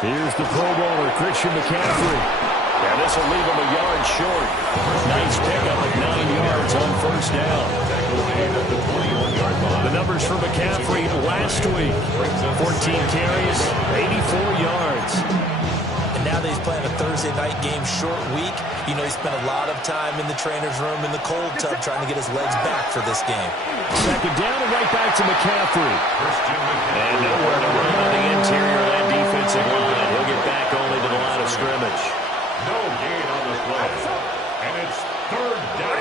Here's the Pro Bowler, Christian McCaffrey. And this will leave him a yard short. Nice pickup at 9 yards on first down. The numbers for McCaffrey last week. 14 carries, 84 yards. And now that he's playing a Thursday night game, short week, you know he spent a lot of time in the trainer's room in the cold tub trying to get his legs back for this game. Second down and right back to McCaffrey. And nowhere to run on the interior of that defensive line. He'll get back only to the line of scrimmage. No gain on the play. And it's third down.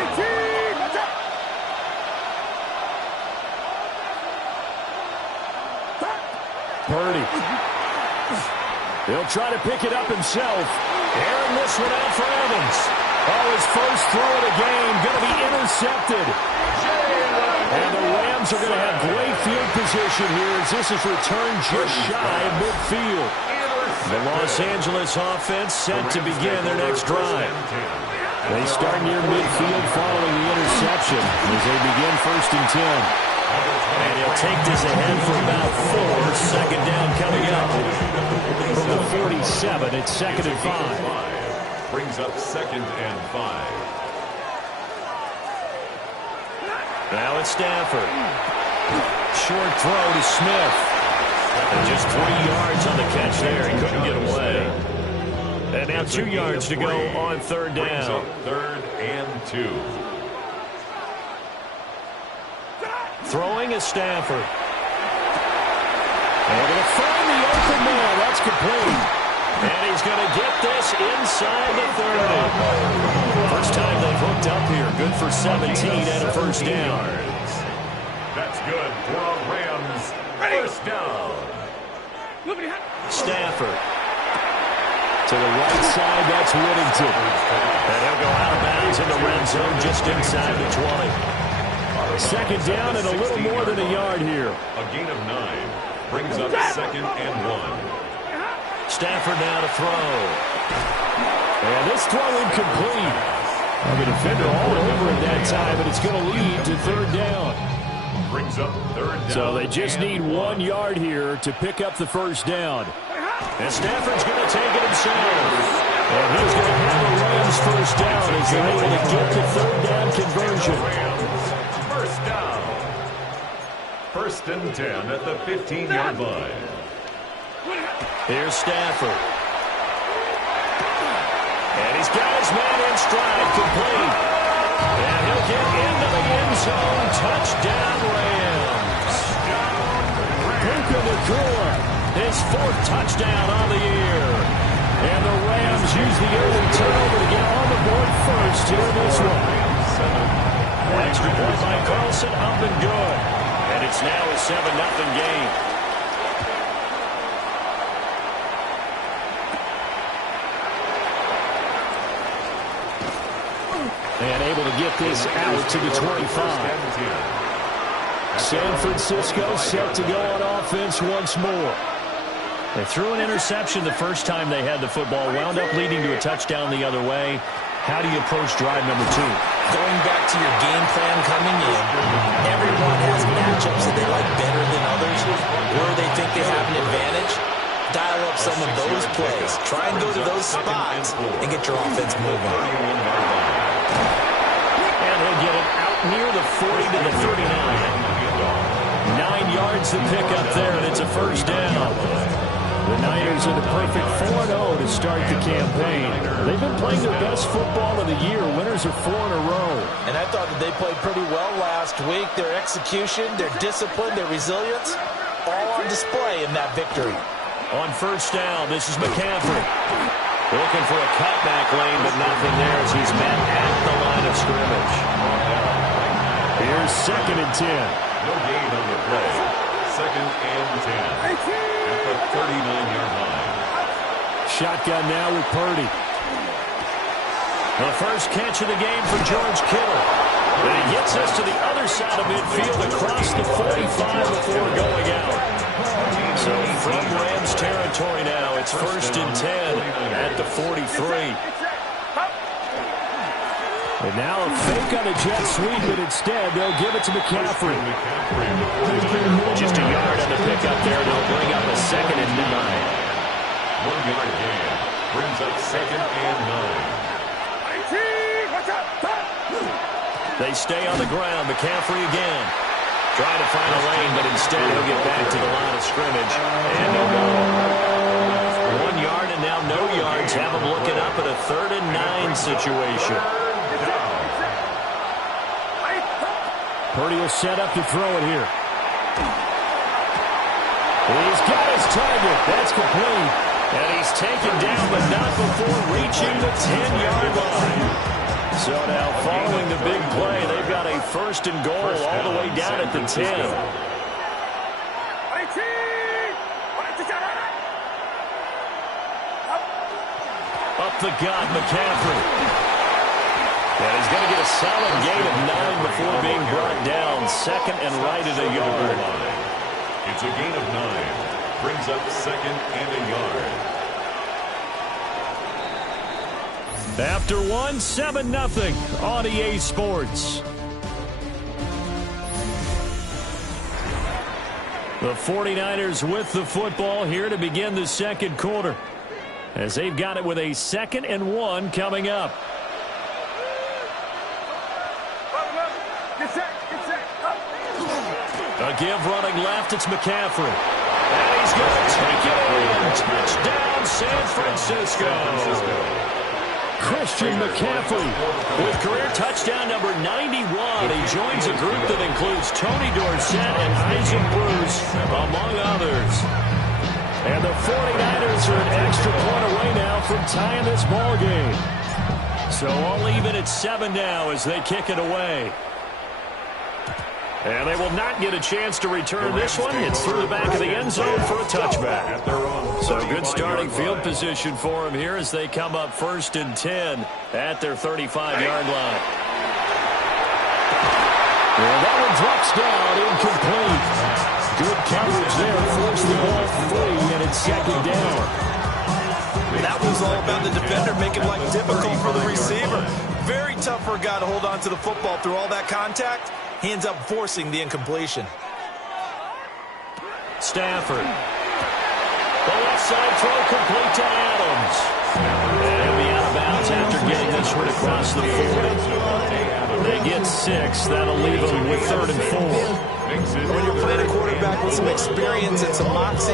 Purdy. He'll try to pick it up himself. Airing this one out for Evans. Oh, his first throw of the game going to be intercepted. And the Rams are going to have great field position here as this is returned just shy of midfield. The Los Angeles offense set to begin their next drive. They start near midfield following the interception as they begin 1st and 10. And he'll take this ahead for about 4. Second down coming up. From the 47, it's 2nd and 5. Brings up 2nd and 5. Now it's Stafford. Short throw to Smith. And just 3 yards on the catch there. He couldn't get away. And now 2 yards to go on third down. 3rd and 2. Throwing is Stafford. And going to find the open man. That's complete. And he's going to get this inside the 30. First time they've hooked up here. Good for 17 and a first down. That's good for a Rams first down. Stafford. To the right side, that's Whittington. And he'll go out of bounds in the red zone just inside the 20. Second down and a little more than a yard here. A gain of 9 brings up 2nd and 1. Stafford now to throw. And this throw incomplete. The defender all over it that time, but it's going to lead to third down. Brings up third down. So they just need 1 yard here to pick up the first down. And Stafford's going to take it himself. And he's going to have a Rams first down as they're able to get the third down conversion. First down. 1st and 10 at the 15-yard line. Here's Stafford. And he's got his man in stride, complete. And he'll get into the end zone. Touchdown, Rams. Puka Nacua, his 4th touchdown on the year. And the Rams use the early turnover to get on the board first here in this one. Extra point by Carlson, up and good. And it's now a 7-0 game. And able to get this out to the 25. San Francisco set to go on offense once more. They threw an interception the first time they had the football, wound up leading to a touchdown the other way. How do you approach drive number 2? Going back to your game plan coming in, everyone has matchups that they like better than others, where they think they have an advantage. Dial up some of those plays. Try and go to those spots and get your offense moving. And he'll get it out near the 40 to the 39. 9 yards to pick up there, and it's a first down. The Niners are the perfect 4-0 to start the campaign. They've been playing their best football of the year. Winners are 4 in a row. And I thought that they played pretty well last week. Their execution, their discipline, their resilience, all on display in that victory. On first down, this is McCaffrey. Looking for a cutback lane, but nothing there as he's met at the line of scrimmage. Here's 2nd and 10. No gain on the play. 2nd and 10. At the 39-yard line. Shotgun now with Purdy. The first catch of the game for George Kittle. And he gets us to the other side of midfield across the 45 before going out. So from Rams territory now, it's 1st and 10 at the 43. And now a fake on a jet sweep, but instead they'll give it to McCaffrey. Just a yard on the pickup there. They'll bring up a 2nd and 9. brings up second and 9. They stay on the ground. McCaffrey again. Trying to find a lane, but instead he'll get back to the line of scrimmage. And he'll go 1 yard and now no yards. Have him looking up at a 3rd and 9 situation. Purdy will set up to throw it here. He's got his target. That's complete. And he's taken down, but not before reaching the 10-yard line. So now, following the big play, they've got a 1st and goal all the way down at the 10. Up the gut, McCaffrey. And he's going to get a solid gain of 9 before being brought down. 2nd and right at a yard. It's a gain of 9. Brings up 2nd and a yard. After 1, 7-0 on EA Sports. The 49ers with the football here to begin the 2nd quarter, as they've got it with a 2nd and 1 coming up. A give running left, it's McCaffrey. And he's going to take it in. Touchdown, San Francisco. Christian McCaffrey with career touchdown number 91. He joins a group that includes Tony Dorsett and Isaac Bruce, among others. And the 49ers are an extra point away now from tying this ball game. So all even at 7 now as they kick it away. And they will not get a chance to return this one. It's through the back of the end zone for a touchback. So good starting field position for them here as they come up 1st and 10 at their 35-yard line. Well, that one drops down, incomplete. Good coverage there, forced the ball free, and it's 2nd down. That was all about the defender making life difficult for the receiver. Very tough for a guy to hold on to the football through all that contact. He ends up forcing the incompletion. Stafford. The left side throw complete to Adams. And he'll be out of bounds after getting this one across the 40. They get 6. That'll leave them with 3rd and 4. When you're playing a quarterback with some experience and some moxie,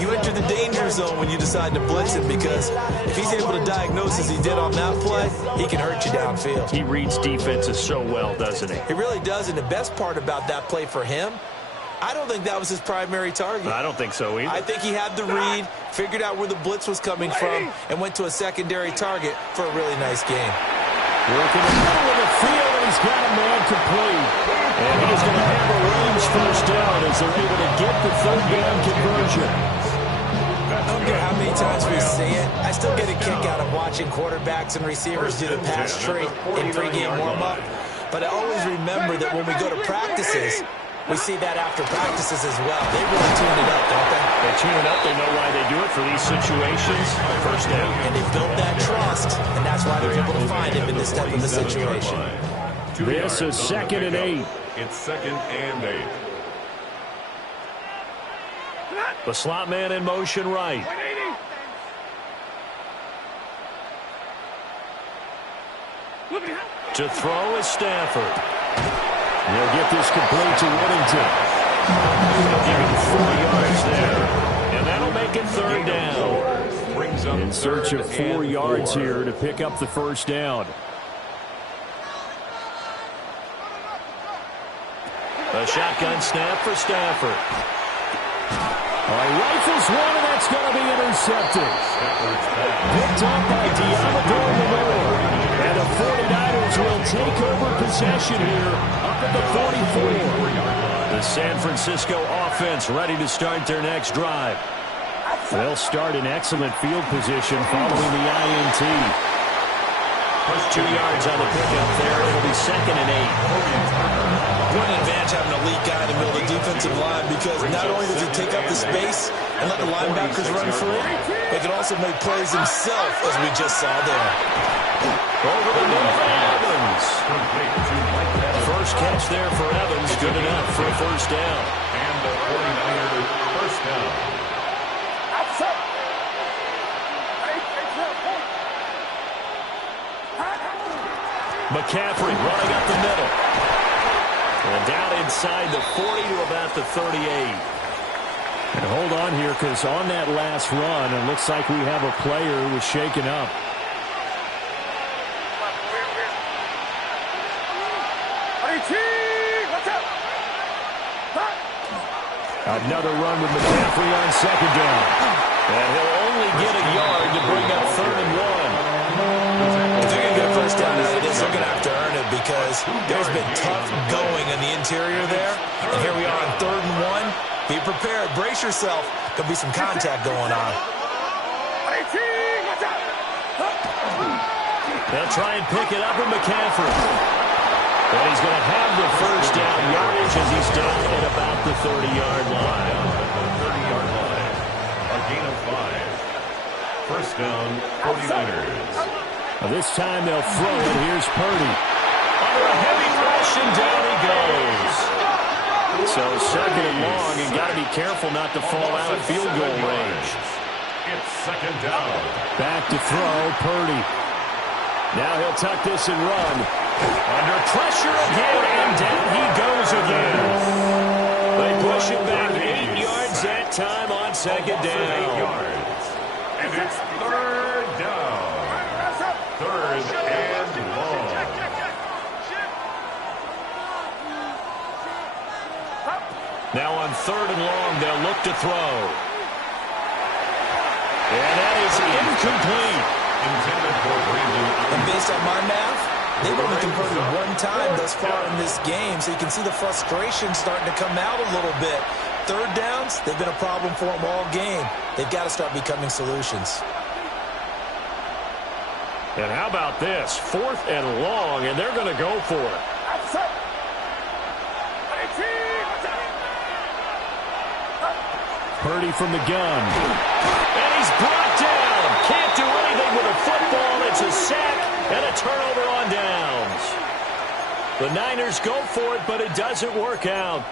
you enter the danger zone when you decide to blitz him, because if he's able to diagnose as he did on that play, he can hurt you downfield. He reads defenses so well, doesn't he? He really does, and the best part about that play for him, I don't think that was his primary target. I don't think so either. I think he had the read, figured out where the blitz was coming from, and went to a secondary target for a really nice game. Working the middle of the field, and he's got a man complete. And he's going to have a range 1st down as they're able to get the 3rd down conversion. I don't care how many times we see it. I still get a kick out of watching quarterbacks and receivers do the pass tree in pregame warm-up. But I always remember that when we go to practices, we see that after practices as well. They really tune it up, don't they? They tune it up. They know why they do it for these situations. 1st down. And they built that trust, and that's why they're able to find him in this type of a situation. This is 2nd and 8. It's 2nd and 8. The slot man in motion right. To throw is Stafford. He'll get this complete to Whittington. He'll give him 4 yards there. And that'll make it 3rd down. In search of 4 yards here to pick up the 1st down. A shotgun snap for Stafford. Rifles one, and that's going to be intercepted. Picked up by Diamador Lenore. And the 49ers will take over possession here up at the 44. The San Francisco offense ready to start their next drive. They'll start in excellent field position following the INT. 2 yards on the pickup there. It'll be 2nd and 8. What an advantage having a elite guy in the middle of the defensive line, because not only does he take up the space and let the linebackers run free, he can also make plays himself, as we just saw there. Over the middle for Evans. First catch there for Evans. Good enough for a 1st down. And the 49ers 1st down. McCaffrey running up the middle. And down inside the 40 to about the 38. And hold on here, because on that last run, it looks like we have a player who was shaken up. Another run with McCaffrey on second down. And he'll only get a yard to bring up 3rd and 1. If they're going to get a first down out of this, they're going to have to earn it, because there's been tough going in the interior there. And here we are on 3rd and 1. Be prepared. Brace yourself. There'll be some contact going on. They'll try and pick it up with McCaffrey. And he's going to have the first down yardage as he's down at about the 30-yard line. A gain of 5. First down, 49ers. This time they'll throw it. Here's Purdy. Under a heavy rush, and down he goes. So 2nd and long, and got to be careful not to fall out of field goal range. It's 2nd down. Back to throw, Purdy. Now he'll tuck this and run. Under pressure again, and down he goes again. They push him back 8 yards that time on 2nd down. 8 yards. And it's 3rd down. 3rd and long. Now on 3rd and long, they'll look to throw. And that is incomplete. Intended for Brandon. And based on my math, they've only converted 1 time thus far in this game, so you can see the frustration starting to come out a little bit. 3rd downs, they've been a problem for them all game. They've got to start becoming solutions. And how about this? 4th and long, and they're going to go for it. Purdy from the gun. And he's brought down. Can't do anything with a football. It's a sack and a turnover on downs. The Niners go for it, but it doesn't work out.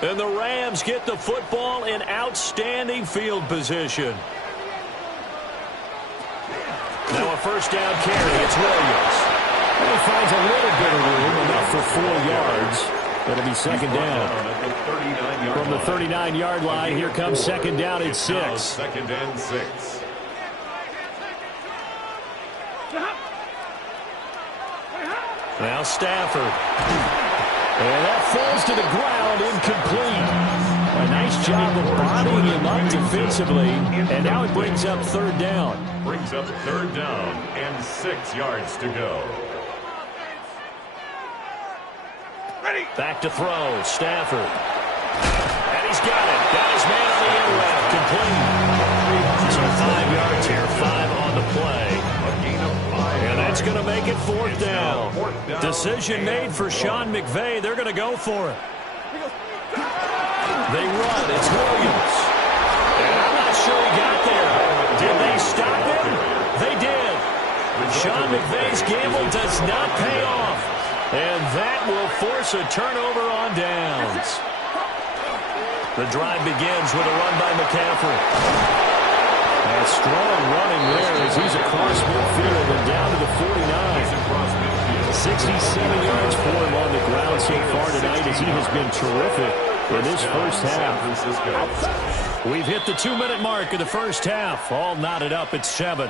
And the Rams get the football in outstanding field position. Now a first down carry. It's Williams. And he finds a little bit of room, enough for 4 yards. It'll be 2nd down. From the 39-yard line, here comes 2nd down at 6. 2nd and 6. Now Stafford. And that falls to the ground, incomplete. A nice job of bodying him up defensively. And now it brings up 3rd down. Brings up 3rd down and 6 yards to go. Back to throw, Stafford. And he's got it. Got his man on the end route, complete. So 5 yards here, 5 on the play. A gain of 5. And that's going to make it 4th It's down. now 4th down. Decision made for Sean McVay. They're going to go for it. They run. It's Williams. And I'm not sure he got there. Did they stop him? They did. Sean McVay's gamble does not pay off. And that will force a turnover on downs. The drive begins with a run by McCaffrey. A strong running there as he's across midfield and down to the 49. 67 yards for him on the ground so far tonight as he has been terrific in this first half. We've hit the 2-minute mark of the first half. All knotted up at 7.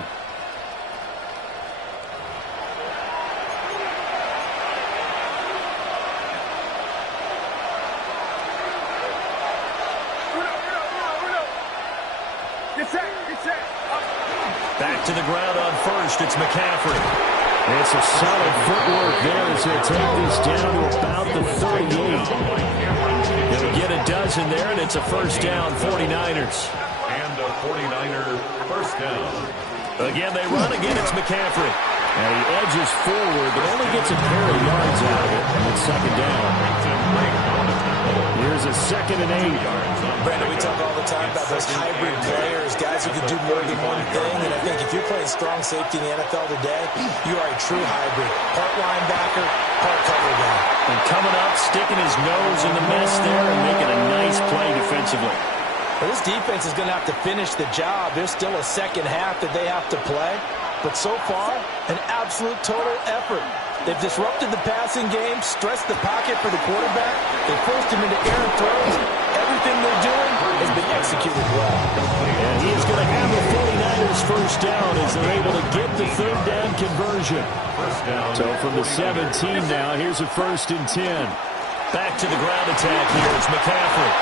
Back to the ground on first. It's McCaffrey. It's a solid footwork there as they take this down to about the 38. They'll get a dozen there, and it's a first down, 49ers. And a 49er first down. Again, they run. Again, it's McCaffrey. And he edges forward, but only gets a pair of yards out of it. And it's 2nd down. Here's a 2nd and 8. Brandon, we talk all the time about those hybrid players, guys who can do more than one thing. And I think if you're playing strong safety in the NFL today, you are a true hybrid. Part linebacker, part cover guy. And coming up, sticking his nose in the mess there and making a nice play defensively. Well, this defense is going to have to finish the job. There's still a second half that they have to play. but so far, an absolute total effort. They've disrupted the passing game, stretched the pocket for the quarterback. They forced him into errant throws. Everything they're doing has been executed well. And he is going to have the 49ers first down as they're able to get the third down conversion. So from the 17 now, here's a 1st and 10. Back to the ground attack here. It's McCaffrey.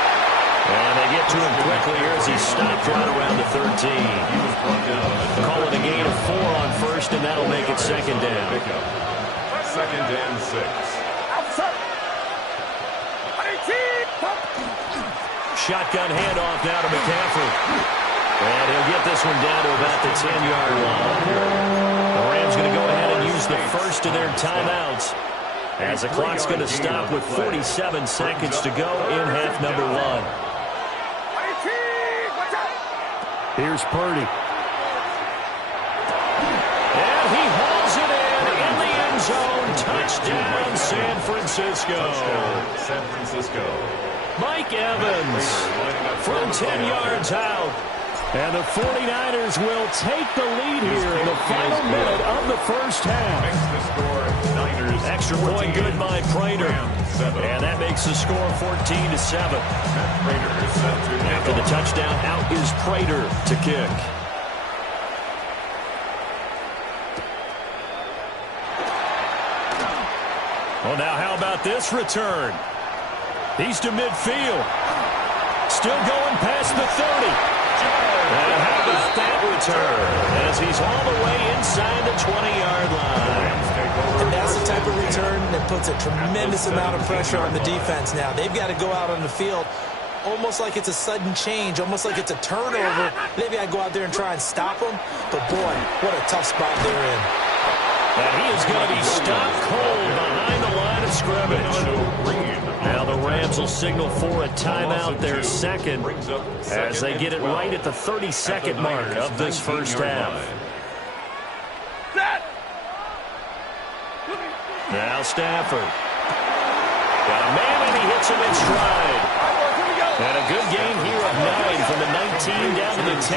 And they get to him quickly here as he stopped right around the 13. Call it a gain of 4 on first, and that'll make it second down. 2nd and 6. Shotgun handoff now to McCaffrey. And he'll get this one down to about the 10-yard line. The Rams going to go ahead and use the first of their timeouts, as the clock's going to stop with 47 seconds to go in half number 1. Here's Purdy. And he hauls it in the end zone. Touchdown, San Francisco. San Francisco. Mike Evans from 10 yards out. And the 49ers will take the lead here in the final minute of the first half. Makes the score Niners. Extra point good by Prater. And that makes the score 14-7. After the touchdown, out is Prater to kick. Well, now how about this return? He's to midfield. Still going past the 30. And how about that return as he's all the way inside the 20-yard line. And that's the type of return that puts a tremendous amount of pressure on the defense now. They've got to go out on the field almost like it's a sudden change, almost like it's a turnover. They've got to go out there and try and stop them. But, boy, what a tough spot they're in. And he is going to be stopped cold behind the line of scrimmage. Now the Rams will signal for a timeout, their second, as they get it right at the 32nd mark of this first half. Now Stafford. Got a man, and he hits him in stride. And a good gain here of 9 from the 19 down to the 10.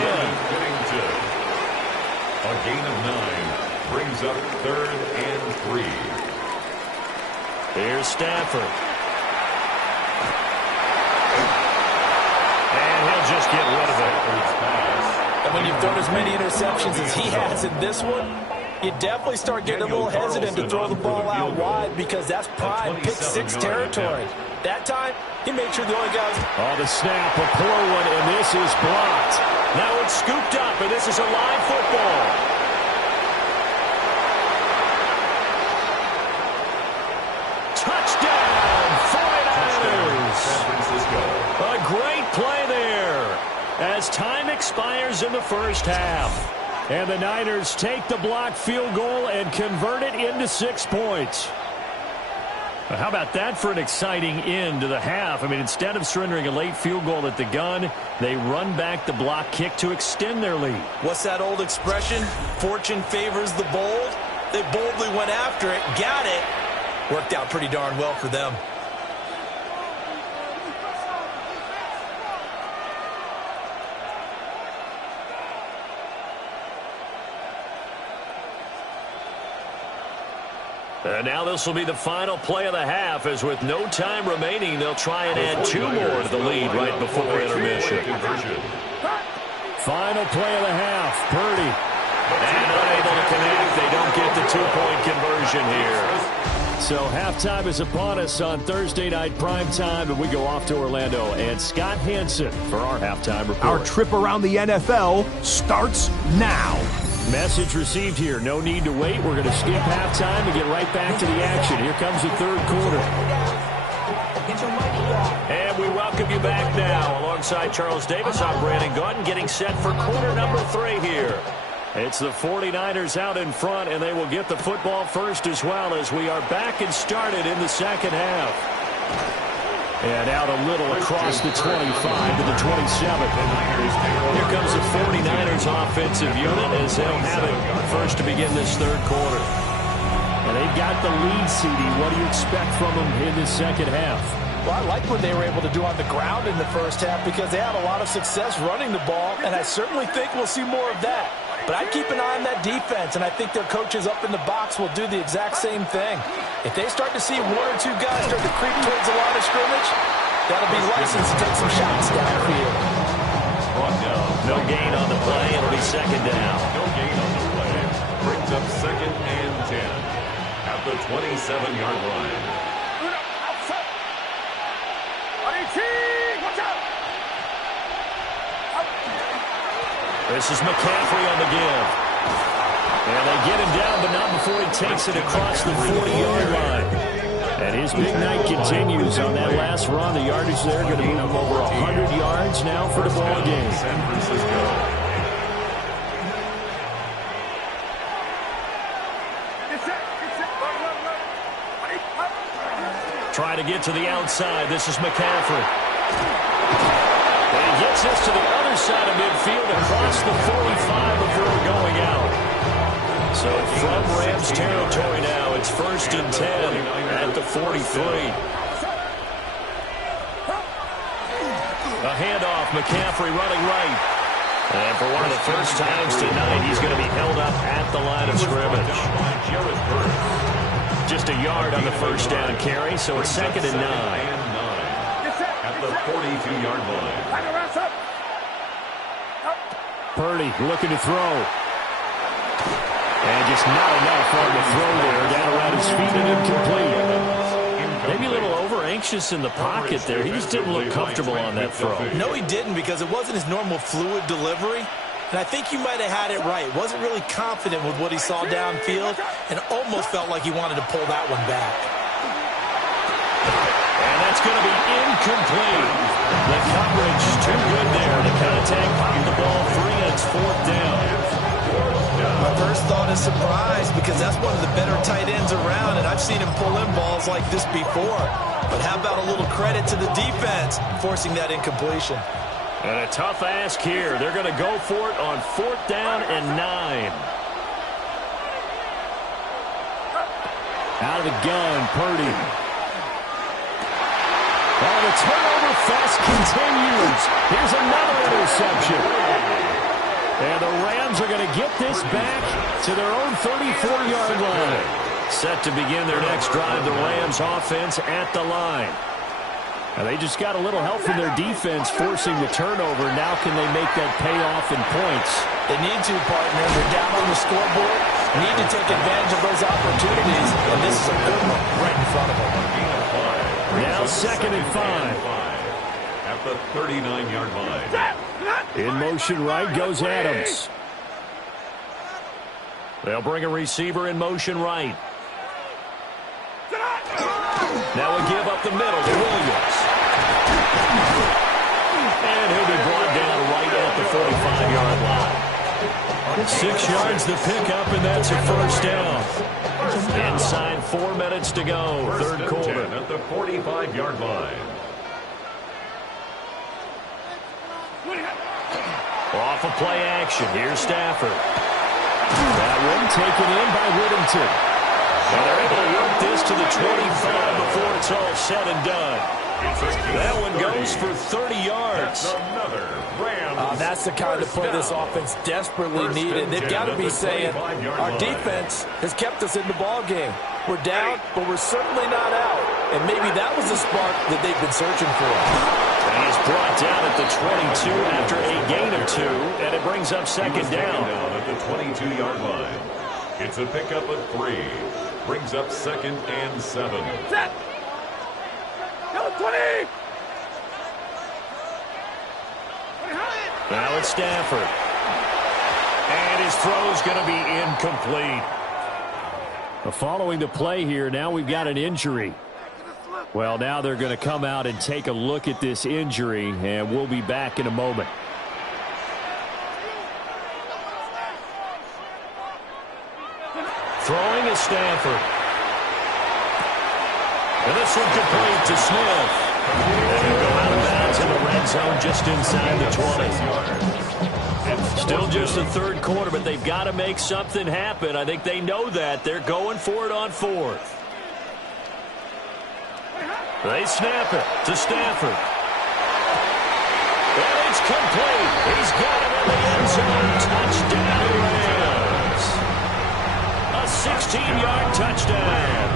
A gain of 9 brings up 3rd and 3. Here's Stafford. And he'll just get rid of it. And when you've thrown as many interceptions as he has in this one, you definitely start getting a little hesitant to throw the ball out wide, because that's prime pick-6 territory. That time, he made sure the only guys... Oh, the snap, a poor one, and this is blocked. Now it's scooped up, and this is a live football. Touchdown, 49ers. San Francisco. A great play there as time expires in the first half. And the Niners take the blocked field goal and convert it into 6 points. How about that for an exciting end to the half? I mean, instead of surrendering a late field goal at the gun, they run back the block kick to extend their lead. What's that old expression? Fortune favors the bold. They boldly went after it, got it. Worked out pretty darn well for them. And now this will be the final play of the half, as with no time remaining, they'll try and add 2 more to the lead right before intermission. Final play of the half, Purdy. And unable to connect, they don't get the 2-point conversion here. So halftime is upon us on Thursday night primetime, and we go off to Orlando. And Scott Hansen for our halftime report. Our trip around the NFL starts now. Message received here. No need to wait. We're going to skip halftime and get right back to the action. Here comes the third quarter. And we welcome you back now. Alongside Charles Davis, I'm Brandon Gaudin, getting set for quarter number 3 here. It's the 49ers out in front, and they will get the football first as well, as we are back and started in the second half. And out a little across the 25 to the 27. Here comes the 49ers offensive unit as they'll have it first to begin this third quarter. And they've got the lead, CD. What do you expect from them in the second half? Well, I like what they were able to do on the ground in the first half, because they had a lot of success running the ball, and I certainly think we'll see more of that. But I'd keep an eye on that defense, and I think their coaches up in the box will do the exact same thing. If they start to see one or two guys start to creep towards the line of scrimmage, that'll be license to take some shots downfield. No gain on the play. It'll be second down. No gain on the play. Brings up second and 10 at the 27-yard line. This is McCaffrey on the give. And they get him down, but not before he takes it across the 40-yard line. And his big night continues on that last run. The yardage there going to move him over 100 yards now for the ball game. San Francisco. Try to get to the outside. This is McCaffrey. And he gets this to the other side of midfield across the 45 before going out. So from Rams territory now, it's 1st and 10 at the 43. A handoff, McCaffrey running right. And for one of the first times tonight, he's going to be held up at the line of scrimmage. Just a yard on the first down carry, so it's 2nd and 9. At the 42-yard line. Purdy looking to throw. And just not enough on the throw there. Down around his feet and incomplete. Maybe a little over-anxious in the pocket there. He just didn't look comfortable on that throw. No, he didn't, because it wasn't his normal fluid delivery. And I think you might have had it right. Wasn't really confident with what he saw downfield and almost felt like he wanted to pull that one back. And that's going to be incomplete. The coverage too good there. The contact popped the ball free, and it's 4th down. My first thought is surprise, because that's one of the better tight ends around, and I've seen him pull in balls like this before. But how about a little credit to the defense forcing that incompletion? And a tough ask here. They're going to go for it on 4th down and 9. Out of the gun, Purdy. Oh, the turnover fest continues. Here's another interception. And the Rams are going to get this back to their own 34-yard line. Set to begin their next drive, the Rams offense at the line. Now they just got a little help from their defense forcing the turnover. Now can they make that pay off in points? They need to, partner. They're down on the scoreboard. Need to take advantage of those opportunities. And this is a good one right in front of them. Now 2nd and 5. At the 39-yard line. In motion right goes Adams. They'll bring a receiver in motion right. Now a give up the middle to Williams. And he'll be brought down right at the 45-yard line. 6 yards the pickup, and that's a 1st down. Inside 4 minutes to go, 3rd quarter. At the 45-yard line. Off of play action. Here's Stafford. That one taken in by Whittington. And they're able to work this to the 25 before it's all said and done. That one goes for 30 yards. That's the kind of play this offense desperately needed. They've got to be saying, our defense has kept us in the ball game. We're down, but we're certainly not out. And maybe that was the spark that they've been searching for. And he's brought down at the 22 after a gain of 2, and it brings up 2nd down. At the 22-yard line. It's a pickup of 3. Brings up 2nd and 7. Set! Go 20! Now it's Stafford. And his throw's going to be incomplete. Following the play here, now we've got an injury. Well, now they're going to come out and take a look at this injury, and we'll be back in a moment. Throwing is Stafford. And this one complete to Smith. And he'll go out of bounds in the red zone just inside the 20. Still just the 3rd quarter, but they've got to make something happen. I think they know that. They're going for it on 4th. They snap it to Stafford. And it's complete. He's got it in the end zone. Touchdown, 16-yard touchdown.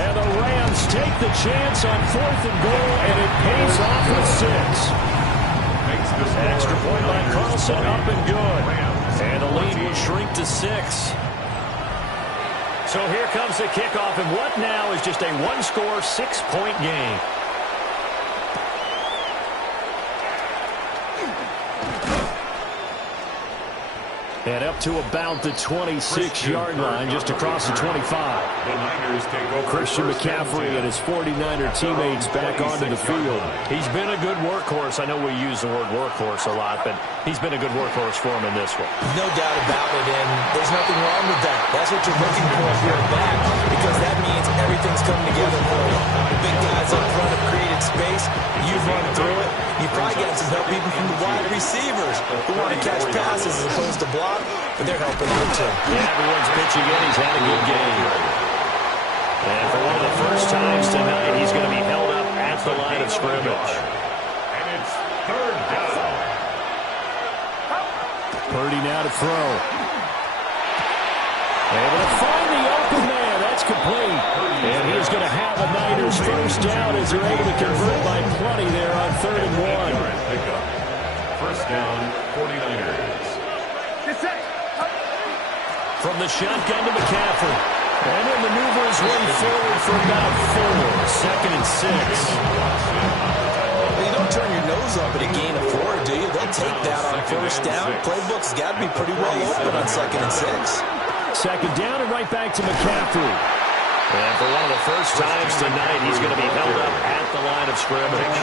And the Rams take the chance on 4th and goal, and it pays off with 6. Extra point by Carlson, up and good. And the lead will shrink to 6. So here comes the kickoff, and what now is just a one-score, 6-point game. And up to about the 26-yard line, just across the 25. Christian McCaffrey and his 49er teammates back onto the field. He's been a good workhorse. I know we use the word workhorse a lot, but he's been a good workhorse for him in this one. No doubt about it, and there's nothing wrong with that. That's what you're looking for here back, because that means everything's coming together for you. The big guys up front have created space. You've run through it. You've probably got some help even from the wide receivers who want to catch passes as opposed to block, but they're helping out too. Yeah, everyone's pitching in. He's had a good game. And for one of the first times tonight, he's going to be held up at the line of scrimmage. And it's 3rd down. Purdy now to throw. Able to find the open man. That's complete. And he's going to have a Niners first down as they're able to convert by plenty there on 3rd and 1. First down, 49ers. From the shotgun to McCaffrey. And then maneuvers way forward for about 4. 2nd and 6. You don't turn your nose up at a gain of 4, do you? They'll take that on first down. Playbook's got to be pretty well open on 2nd and 6. 2nd down and right back to McCaffrey. And for one of the first times tonight, he's going to be held up at the line of scrimmage.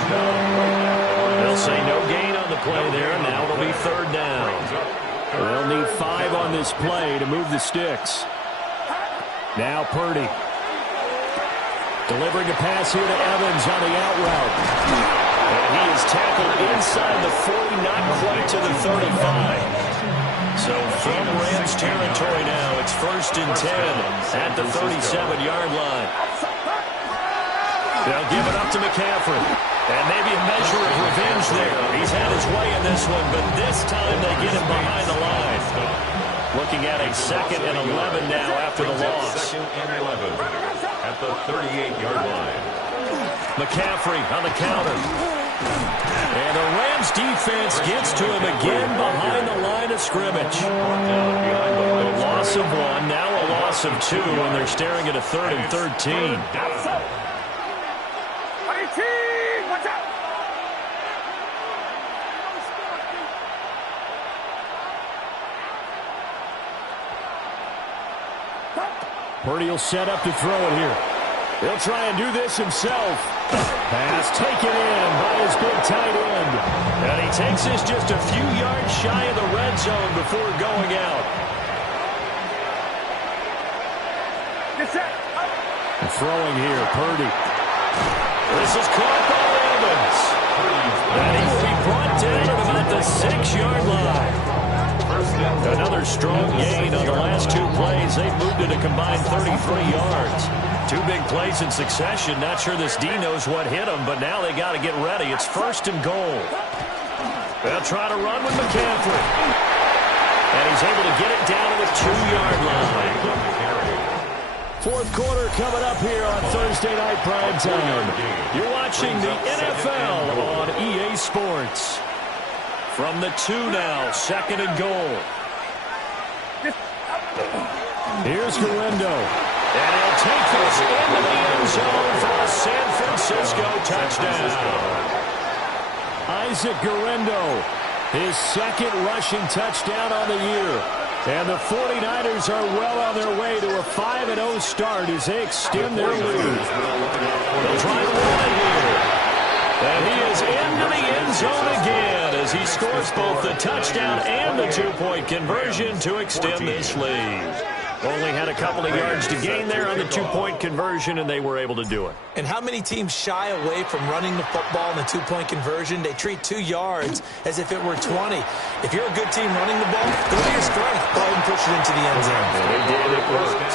They'll say no gain on the play there. Now it'll be 3rd down. They'll need 5 on this play to move the sticks. Now Purdy. Delivering a pass here to Evans on the out route. And he is tackled inside the 40, not quite to the 35. So from Rams territory now, it's 1st and 10 at the 37-yard line. They'll give it up to McCaffrey. And maybe a measure of revenge there. He's had his way in this one, but this time they get him behind the line. Looking at a 2nd and 11 now after the loss. 2nd and 11 at the 38-yard line. McCaffrey on the counter. And the Rams defense gets to him again behind the line of scrimmage. A loss of 1, now a loss of 2, and they're staring at a 3rd and 13. Purdy will set up to throw it here. He'll try and do this himself. Pass taken in by his big tight end. And he takes this just a few yards shy of the red zone before going out. And throwing here, Purdy. This is caught by Evans. And he will be brought down at about the 6-yard line. Another strong gain on the last 2 plays. They've moved it a combined 33 yards. 2 big plays in succession. Not sure this D knows what hit him, but now they got to get ready. It's 1st and goal. They'll try to run with McCaffrey. And he's able to get it down to the 2-yard line. 4th quarter coming up here on Thursday Night Primetime. You're watching the NFL on EA Sports. From the 2 now, 2nd and goal. Here's Guerendo. And he'll take this into the end zone for a San Francisco touchdown. Isaac Guerendo, his 2nd rushing touchdown on the year. And the 49ers are well on their way to a 5-0 start as they extend their lead. They'll try to run it here. And he is into the end zone again as he scores both the touchdown and the 2-point conversion to extend this lead. Only had a couple of yards to gain there on the 2-point conversion, and they were able to do it. And how many teams shy away from running the football in the 2-point conversion? They treat 2 yards as if it were 20. If you're a good team running the ball, go to your strength. Go ahead and push it into the end zone. They did. It worked.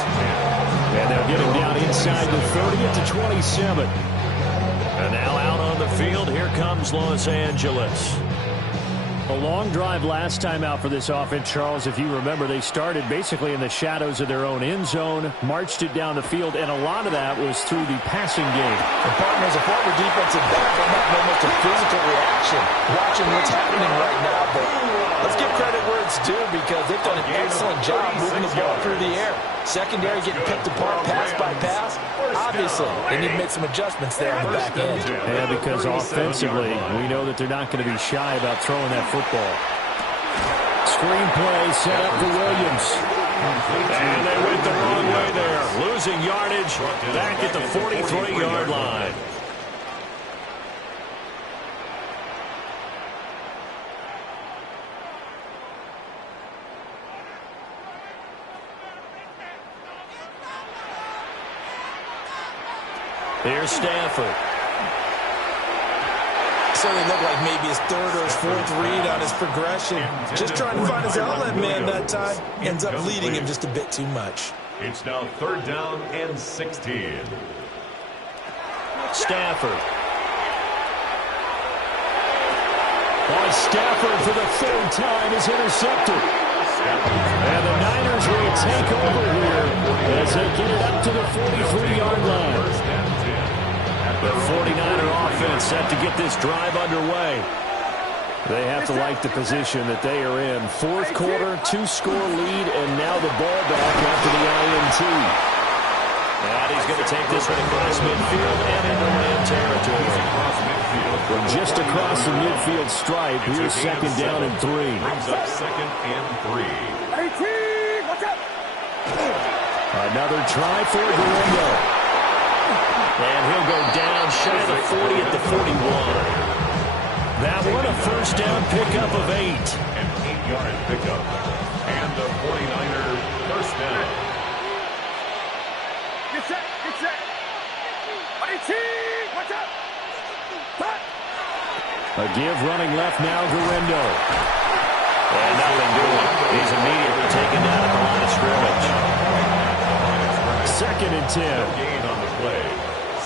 And they'll get him down inside the 30 at the 27. And now out on the field, here comes Los Angeles. A long drive last time out for this offense, Charles. If you remember, they started basically in the shadows of their own end zone, marched it down the field, and a lot of that was through the passing game. And partner, as a former defensive back, I'm having almost a physical reaction watching what's happening right now. But let's give credit where it's due because they've done an excellent job moving the ball through the air. Secondary getting picked apart pass by pass. Obviously, they need to make some adjustments there on the back end. Yeah, because offensively, we know that they're not going to be shy about throwing that football. Screen play set up for Williams. And they went the wrong way there. Losing yardage back at the 43-yard line. Here's Stafford. Certainly looked like maybe his third or his fourth read on his progression. Just trying to find his outlet man that time. Ends up leading him just a bit too much. It's now 3rd down and 16. Stafford. Stafford for the 3rd time is intercepted. And the Niners will take over here as they get it up to the 43-yard line. The 49er offense set to get this drive underway. They have to like the position that they are in. 4th quarter, 2-score lead, and now the ball back after the INT. And he's going to take this one across midfield and into Ram territory. From just across the midfield stripe, here's 2nd down and 3. Brings up 2nd and 3. Another try for Guerrero. And he'll go down shy of the 40 at the 41. That one a 1st down pickup of 8. An 8-yard pickup. And the 49er 1st down. Get set, get set. Watch out. A give running left now, Guerrero. And nothing doing. He's immediately taken down at the line of scrimmage. 2nd and 10. Gain on the play.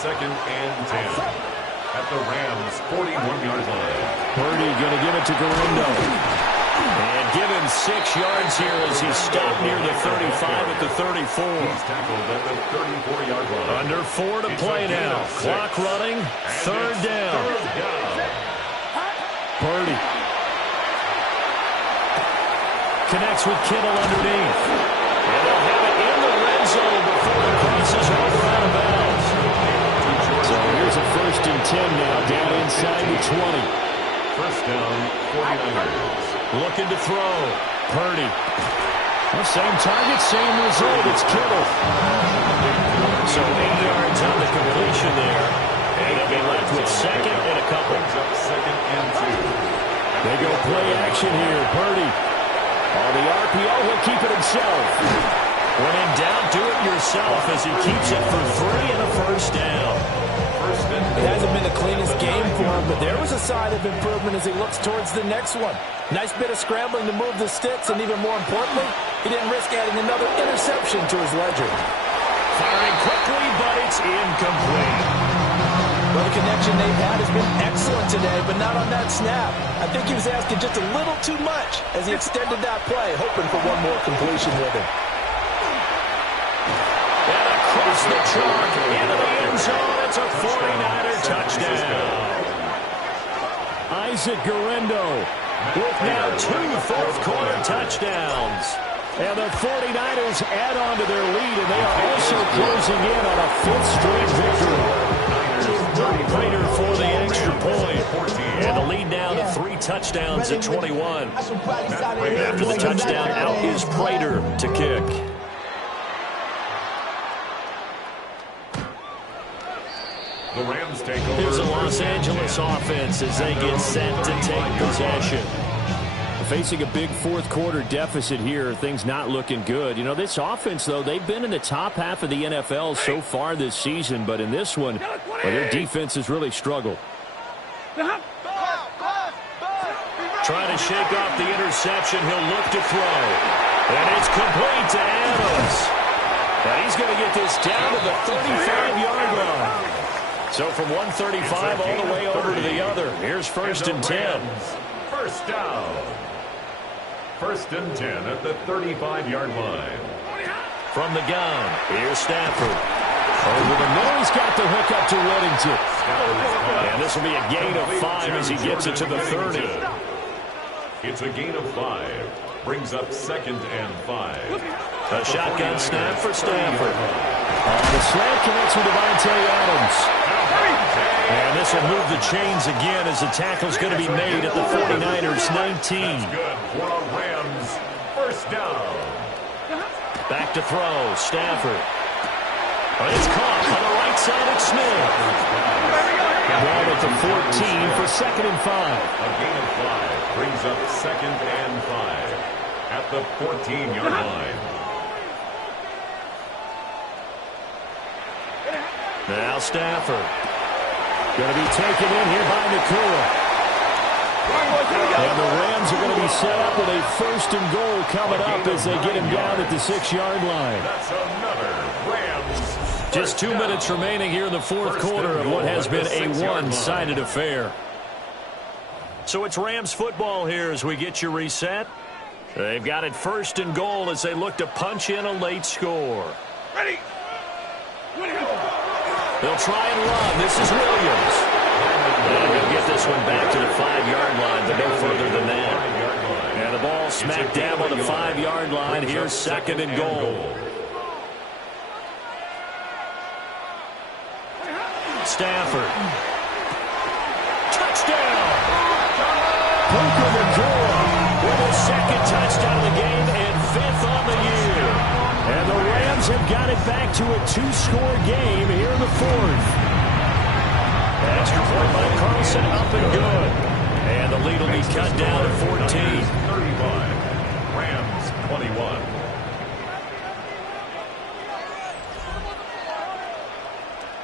2nd and 10. At the Rams' 41-yard line. Purdy going to give it to Guerrero. And give him 6 yards here as he stopped near the 35 at the 34. He's tackled at the 34-yard line. Under 4 to play now. Clock running. 3rd down. Purdy connects with Kittle underneath. And they'll have it in the red zone before it crosses over out of bounds. So here's a 1st and 10 now, down inside the 20. 1st down, 49ers. Looking to throw. Purdy. Well, same target, same result. It's Kittle. So 8 yards on the completion there. And they'll be left with 2nd and a couple. Brings up 2nd and 2. They go play action here. Purdy. On the RPO, he'll keep it himself. When in doubt, do it yourself as he keeps it for 3 and a 1st down. It hasn't been the cleanest game for him, but there was a sign of improvement as he looks towards the next one. Nice bit of scrambling to move the sticks, and even more importantly, he didn't risk adding another interception to his ledger. Firing quickly, but it's incomplete. Well, the connection they've had has been excellent today, but not on that snap. I think he was asking just a little too much as he extended that play, hoping for one more completion with him. And across the chalk into the end zone, it's a 49er touchdown. Isaac Guerrero with now 2 4th-quarter touchdowns. And the 49ers add on to their lead, and they are also closing in on a 5th straight victory. Prater for the extra point. And the lead now to 3 touchdowns at 21. After the touchdown, out is Prater to kick. The Rams take over. Here's the Los Angeles offense as they get set to take possession. Facing a big 4th-quarter deficit here, things not looking good. You know, this offense, though, they've been in the top half of the NFL so far this season, but in this one, well, their defense has really struggled. Trying to shake off the interception, he'll look to throw. And it's complete to Adams. And he's going to get this down to the 35-yard line. So from 135 all the way over to the other. Here's 1st and 10. first down. 1st and 10 at the 35-yard line. From the gun, here's Stafford. Over the middle, he's got the hook up to Whittington. And this will be a gain of 5 as he gets it to the 30. It's a gain of 5. Brings up 2nd and 5. A shotgun snap for Stafford. The slant connects with Davante Adams. And this will move the chains again as the tackle's going to be made at the 49ers 19. That's good for a Rams first down. Back to throw, Stafford. It's caught on the right side of Smith. Ball at the 14 for 2nd and 5. A gain of 5 brings up 2nd and 5 at the 14-yard line. Now Stafford. Going to be taken in here by Nakua. And the Rams are going to be set up with a 1st and goal coming up as they get him down at the 6-yard line. That's another Rams. Just 2 minutes remaining here in the 4th quarter of what has been a one-sided affair. So it's Rams football here as we get you reset. They've got it 1st and goal as they look to punch in a late score. Ready. They'll try and run. This is Williams. And he'll get this one back to the 5-yard line, but no further than that. And the ball smacked down on the 5-yard line. Here's 2nd and goal. Stafford. Touchdown! Puka Nacua with his 2nd touchdown of the game and 5th on the year. And the Rams have got it back to a 2-score game here in the 4th. Extra point by Carlson, up and good. And the lead will be cut down to 14. 35. Rams 21.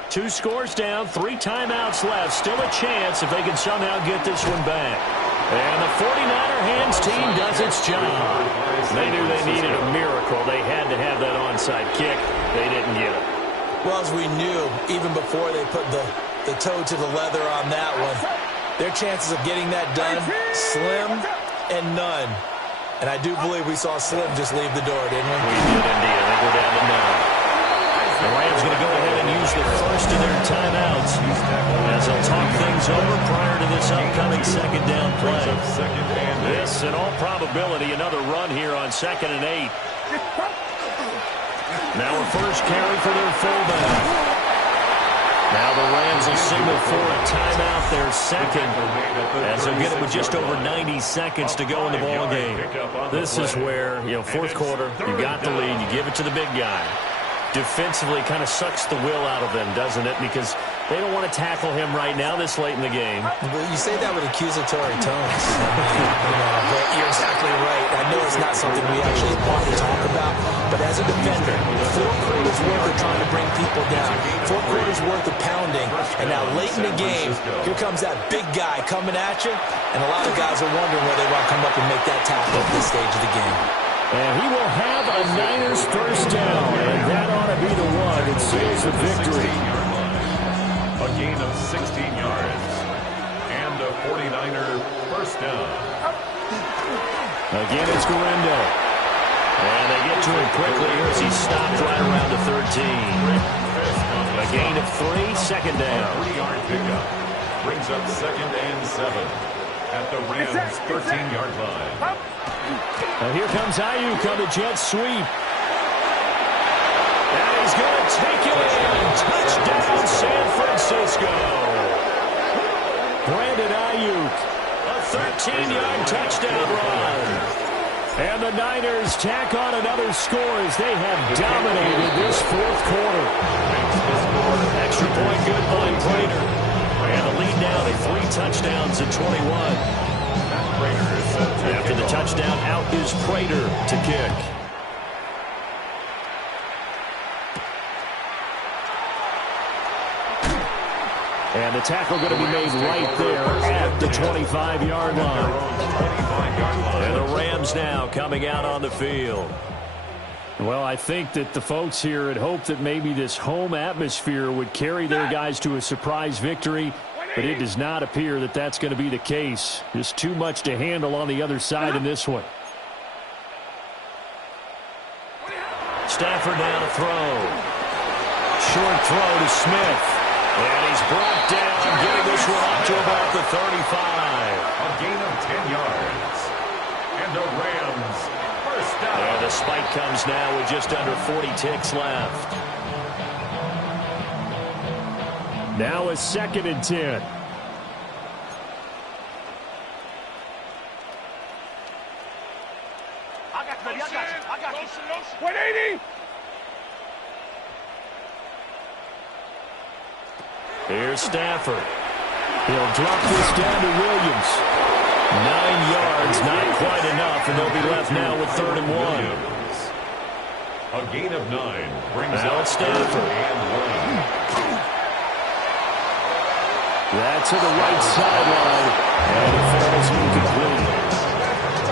Two scores down, 3 timeouts left. Still a chance if they can somehow get this one back. And the 49er hands team does its job. They knew they needed a miracle. They had to have that onside kick. They didn't get it. Well, as we knew, even before they put the toe to the leather on that one, their chances of getting that done, slim and none. And I do believe we saw Slim just leave the door, didn't we? We did indeed. I think we're down to none. The Rams going to go ahead and use the first of their timeouts as they'll talk things over prior to this upcoming 2nd down play. This, in all probability, another run here on 2nd and 8. Now a first carry for their fullback. Now the Rams will signal for a timeout, their 2nd, as they'll get it with just over 90 seconds to go in the ball game. This is where, 4th quarter, you got the lead, you give it to the big guy. Defensively kind of sucks the will out of them, doesn't it? Because they don't want to tackle him right now this late in the game. Well, you say that with accusatory tones. But you're exactly right. I know it's not something we actually want to talk about, but as a defender, 4 quarters worth of trying to bring people down, 4 quarters worth of pounding, and now late in the game, here comes that big guy coming at you, and a lot of guys are wondering where they want to come up and make that tackle at this stage of the game. And he will have a Niners first down, and that ought to be the one that seals the victory. A gain of 16 yards. And a 49er first down. Again, it's Guerendo. And they get to him quickly here as he stopped right around the 13. A gain of 3, 2nd down. A 3-yard pickup. Brings up 2nd and 7 at the Rams' 13-yard line. Now here comes Ayuk on the jet sweep. And he's going to take it in. Touchdown, San Francisco. Brandon Ayuk, a 13-yard touchdown run. And the Niners tack on another score as they have dominated this 4th quarter. Extra point good by Prater. And the lead down at 3 touchdowns at 21. After the touchdown, out is Prater to kick. And the tackle going to be made right there at the 25-yard line. And the Rams now coming out on the field. Well, I think that the folks here had hoped that maybe this home atmosphere would carry their guys to a surprise victory. but it does not appear that that's going to be the case. Just too much to handle on the other side in this one. Stafford now to throw. Short throw to Smith. And he's brought down, getting this one up to about the 35. A gain of 10 yards. And the Rams first down. And the spike comes now with just under 40 ticks left. Now a 2nd and 10. I got you. 180. Here's Stafford. He'll drop this down to Williams. 9 yards, not quite enough, and they'll be left now with 3rd and 1. A gain of 9 brings out out Stafford. and 1. That's to the right sideline, and it falls incomplete.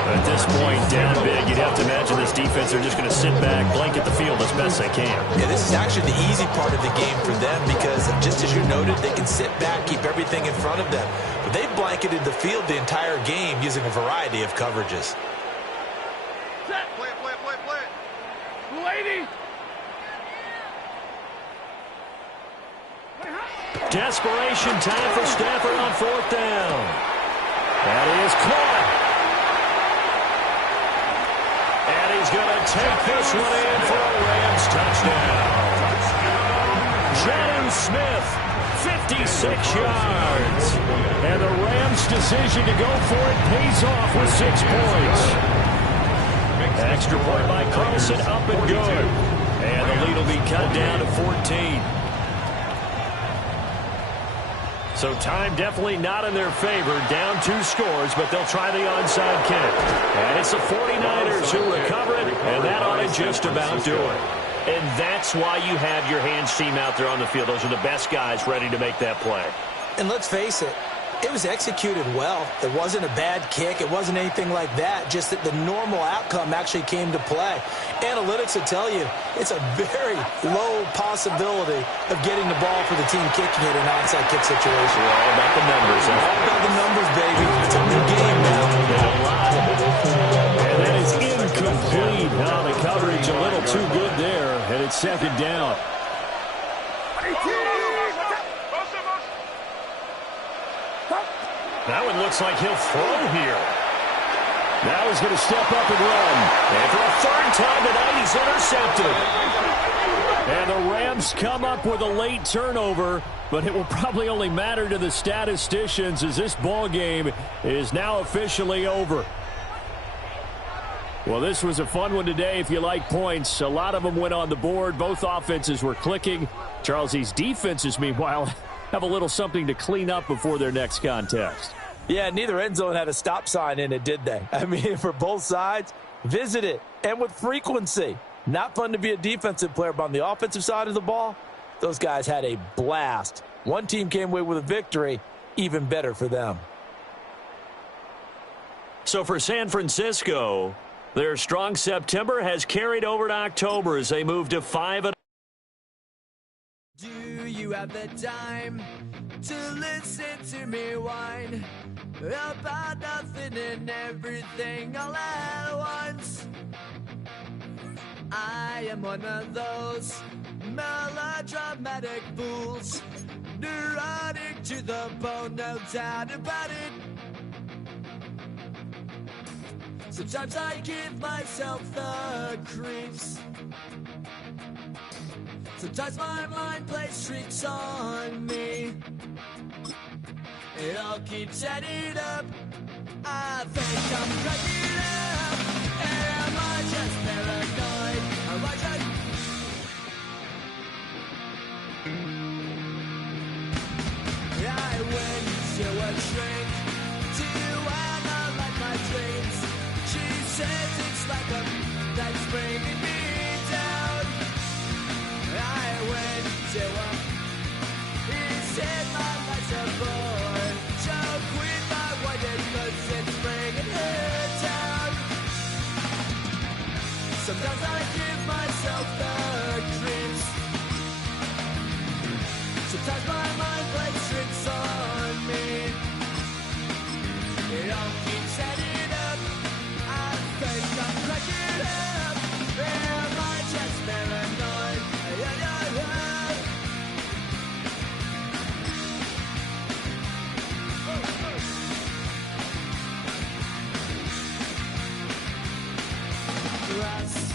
At this point, down big, you'd have to imagine this defense are just going to sit back, blanket the field as best they can. Yeah, this is actually the easy part of the game for them because, just as you noted, they can sit back, keep everything in front of them. But they've blanketed the field the entire game using a variety of coverages. Play. 280. Desperation time for Stafford on 4th down. That is caught. And he's going to take this one in for a Rams touchdown. Jonnu Smith, 56 yards. And the Rams' decision to go for it pays off with 6 points. Extra point by Carlson, up and good. And the lead will be cut down to 14. So time definitely not in their favor. Down 2 scores, but they'll try the onside kick. And it's the 49ers who recover it, and that ought to just about do it. And that's why you have your hands team out there on the field. Those are the best guys ready to make that play. And let's face it, it was executed well. It wasn't a bad kick. It wasn't anything like that. Just that the normal outcome actually came to play. Analytics will tell you it's a very low possibility of getting the ball for the team kicking it in an onside kick situation. We're all about the numbers. All about the numbers, baby. It's a new game now. And that is incomplete. Now the coverage a little too good there. And it's 2nd down. That one looks like he'll throw here. Now he's going to step up and run. And for a 3rd time tonight, he's intercepted. And the Rams come up with a late turnover, but it will probably only matter to the statisticians as this ball game is now officially over. Well, this was a fun one today if you like points. A lot of them went on the board. Both offenses were clicking. Charles, these defenses, meanwhile, have a little something to clean up before their next contest. Yeah, neither end zone had a stop sign in it, did they? I mean, for both sides, visit it, and with frequency. Not fun to be a defensive player, but on the offensive side of the ball, those guys had a blast. One team came away with a victory, even better for them. So for San Francisco, their strong September has carried over to October as they move to 5-0. Do you have the time to listen to me whine about nothing and everything all at once? I am one of those melodramatic fools, neurotic to the bone, no doubt about it. Sometimes I give myself the creeps. Sometimes my mind plays tricks on me. It all keeps adding up. I think I'm cracking up. Am I just paranoid? Am I just... I went to a shrink to analyze my dreams. She says it's like a that's bringing me down. I went to a he said my life's a bore. So quit my white goods and bringing her down. Sometimes I give myself the creeps. Sometimes my mind plays tricks on for us.